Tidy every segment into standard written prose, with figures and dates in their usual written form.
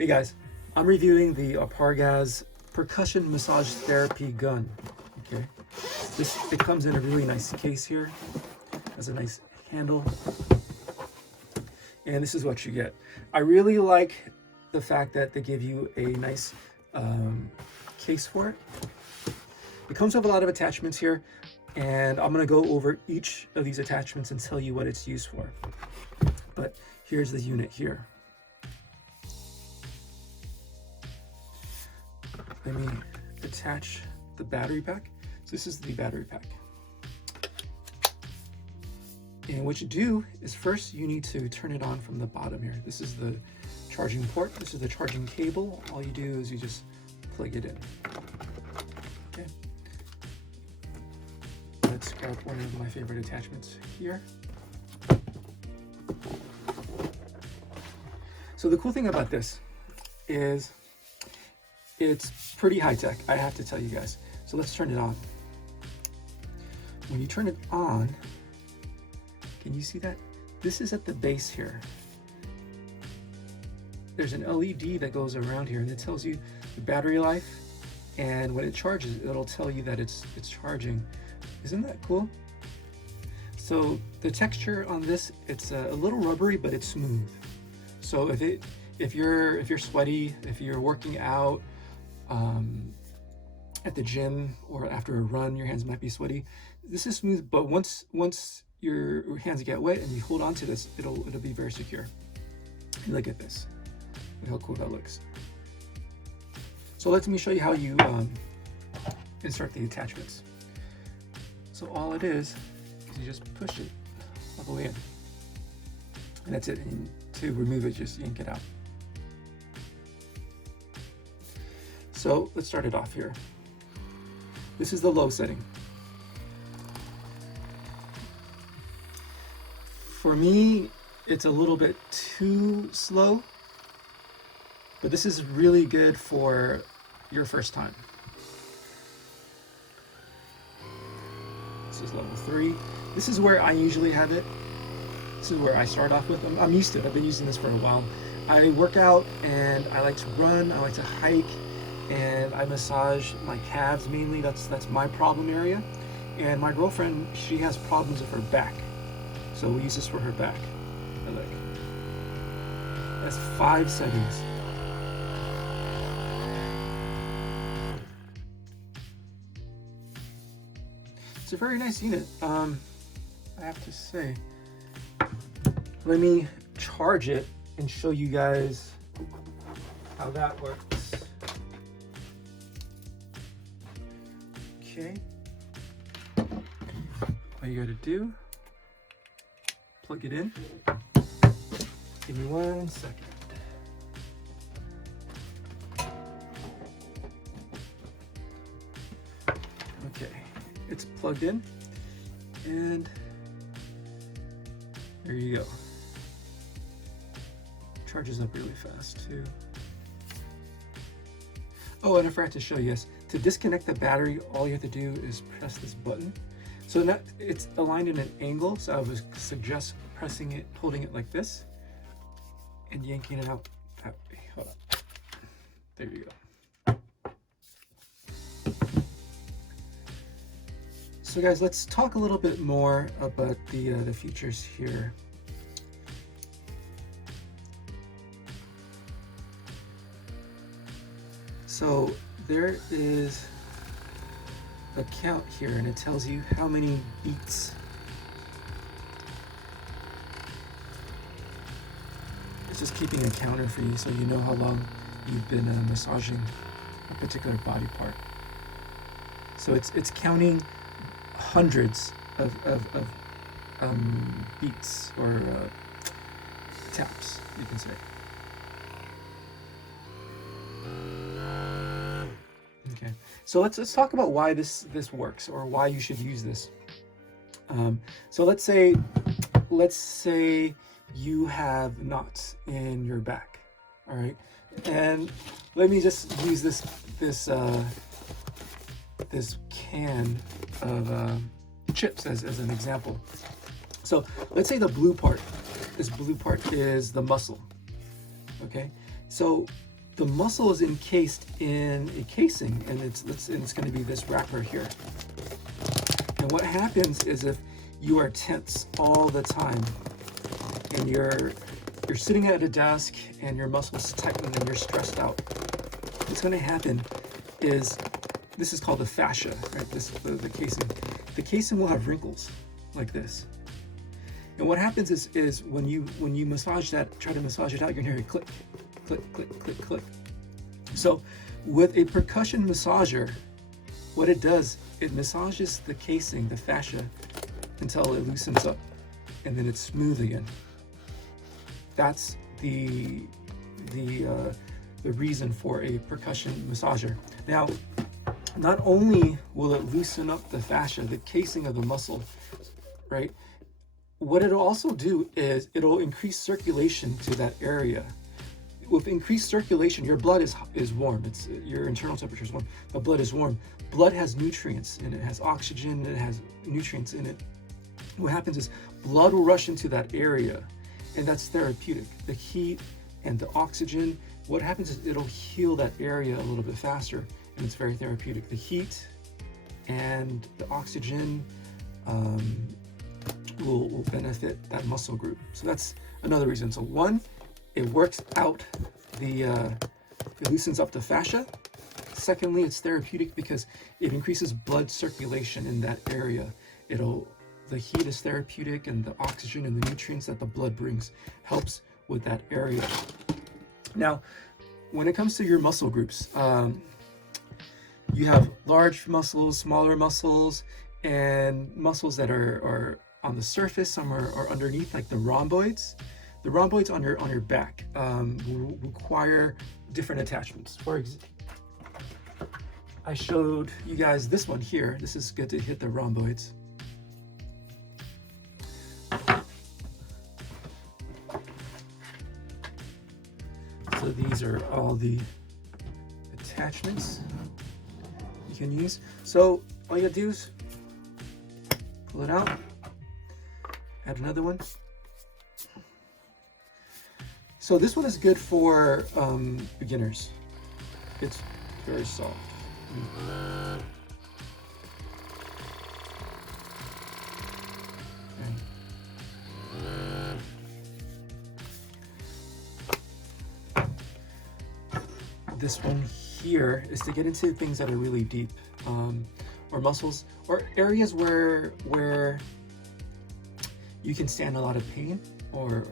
Hey guys, I'm reviewing the Apragaz percussion massage therapy gun. Okay, it comes in a really nice case here. Has a nice handle, and this is what you get. I really like the fact that they give you a nice case for it. It comes with a lot of attachments here, and I'm going to go over each of these attachments and tell you what it's used for. But here's the unit here. Let me attach the battery pack. So this is the battery pack. And what you do is first you need to turn it on from the bottom here. This is the charging port. This is the charging cable. All you do is you just plug it in. Okay. Let's grab one of my favorite attachments here. So the cool thing about this is it's pretty high tech, I have to tell you guys. So let's turn it on. When you turn it on, can you see that? This is at the base here. There's an LED that goes around here and it tells you the battery life, and when it charges, it'll tell you that it's charging. Isn't that cool? So the texture on this, it's a little rubbery, but it's smooth. So if you're sweaty, if you're working out at the gym or after a run, your hands might be sweaty. This is smooth, but once your hands get wet and you hold on to this, it'll be very secure. And look at this. Look how cool that looks. So let me show you how you insert the attachments. So all it is you just push it all the way in. And that's it. And to remove it, just yank it out. So let's start it off here. This is the low setting. For me, it's a little bit too slow, but this is really good for your first time. This is level 3. This is where I usually have it. This is where I start off with. I'm used to it. I've been using this for a while. I work out and I like to run. I like to hike. And I massage my calves mainly. That's my problem area. And my girlfriend, she has problems with her back. So we use this for her back. And look. That's 5 seconds. It's a very nice unit. I have to say. Let me charge it and show you guys how that works. Okay, all you gotta do, plug it in. Give me 1 second. Okay, it's plugged in, and there you go. Charges up really fast too. Oh, and I forgot to show you, yes, to disconnect the battery, all you have to do is press this button. So now it's aligned in an angle, so I would suggest pressing it, holding it like this, and yanking it out that way. Hold on. There you go. So guys, let's talk a little bit more about the features here. So there is a count here, and it tells you how many beats. It's just keeping a counter for you so you know how long you've been massaging a particular body part. So it's counting hundreds of beats or taps, you can say. Okay, so let's talk about why this works, or why you should use this. So let's say you have knots in your back, all right, and let me just use this can of chips as an example. So let's say the blue part, this blue part is the muscle. Okay, so the muscle is encased in a casing, and it's going to be this wrapper here. And what happens is if you are tense all the time and you're sitting at a desk and your muscles tighten and you're stressed out, what's going to happen is, this is called the fascia, right? The casing. The casing will have wrinkles like this. And what happens is when you massage that, try to massage it out, you're gonna hear it click, click, click, click, click. So with a percussion massager, what it does, it massages the casing, the fascia, until it loosens up, and then it's smooth again. That's the reason for a percussion massager. Now, not only will it loosen up the fascia, the casing of the muscle, right? What it'll also do is it'll increase circulation to that area. With increased circulation, your blood is warm. It's your internal temperature is warm. The blood is warm. Blood has nutrients in it. It has oxygen. It has nutrients in it. What happens is blood will rush into that area, and that's therapeutic. The heat and the oxygen. What happens is it'll heal that area a little bit faster, and it's very therapeutic. The heat and the oxygen will benefit that muscle group. So that's another reason. So one, it works out it loosens up the fascia. Secondly, it's therapeutic because it increases blood circulation in that area. The heat is therapeutic, and the oxygen and the nutrients that the blood brings helps with that area. Now, when it comes to your muscle groups, you have large muscles, smaller muscles, and muscles that are on the surface, some are underneath, like the rhomboids. The rhomboids on your back will require different attachments. For example, I showed you guys this one here. This is good to hit the rhomboids. So these are all the attachments you can use. So all you gotta do is pull it out, add another one. So this one is good for beginners. It's very soft. This one here is to get into things that are really deep, or muscles, or areas where you can stand a lot of pain, or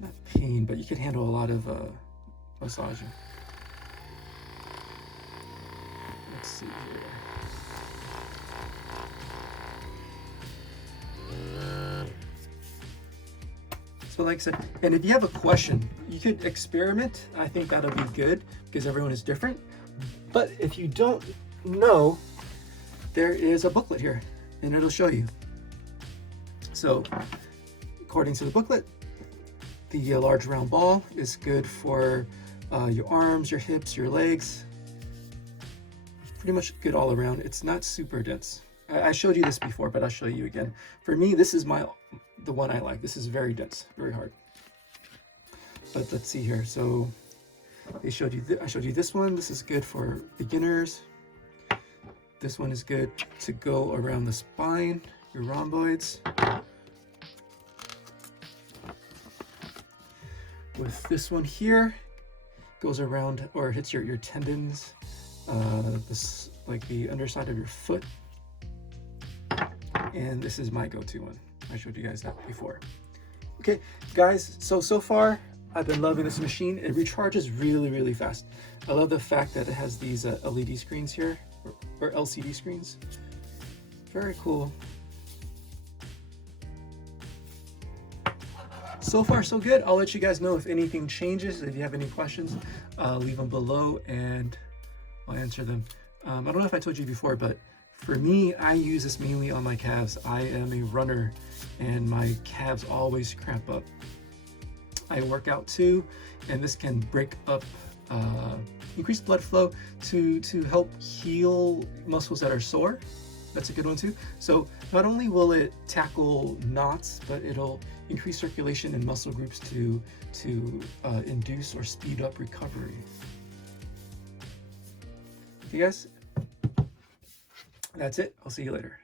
not pain, but you can handle a lot of massaging. Let's see here. So like I said, and if you have a question, you could experiment. I think that'll be good because everyone is different. But if you don't know, there is a booklet here and it'll show you. So according to the booklet, the large round ball is good for your arms, your hips, your legs. Pretty much good all around. It's not super dense. I showed you this before, but I'll show you again. For me, this is the one I like. This is very dense, very hard. But let's see here. So I showed you this one. This is good for beginners. This one is good to go around the spine, your rhomboids. With this one here, goes around or hits your tendons, like the underside of your foot. And this is my go-to one. I showed you guys that before. Okay, guys, so far I've been loving this machine. It recharges really, really fast. I love the fact that it has these LED screens here, or LCD screens. Very cool. So far, so good. I'll let you guys know if anything changes. If you have any questions, leave them below and I'll answer them. I don't know if I told you before, but for me, I use this mainly on my calves. I am a runner and my calves always cramp up. I work out too, and this can break up, increase blood flow to help heal muscles that are sore. That's a good one too. So not only will it tackle knots, but it'll increase circulation in muscle groups to induce or speed up recovery. Okay guys, that's it. I'll see you later.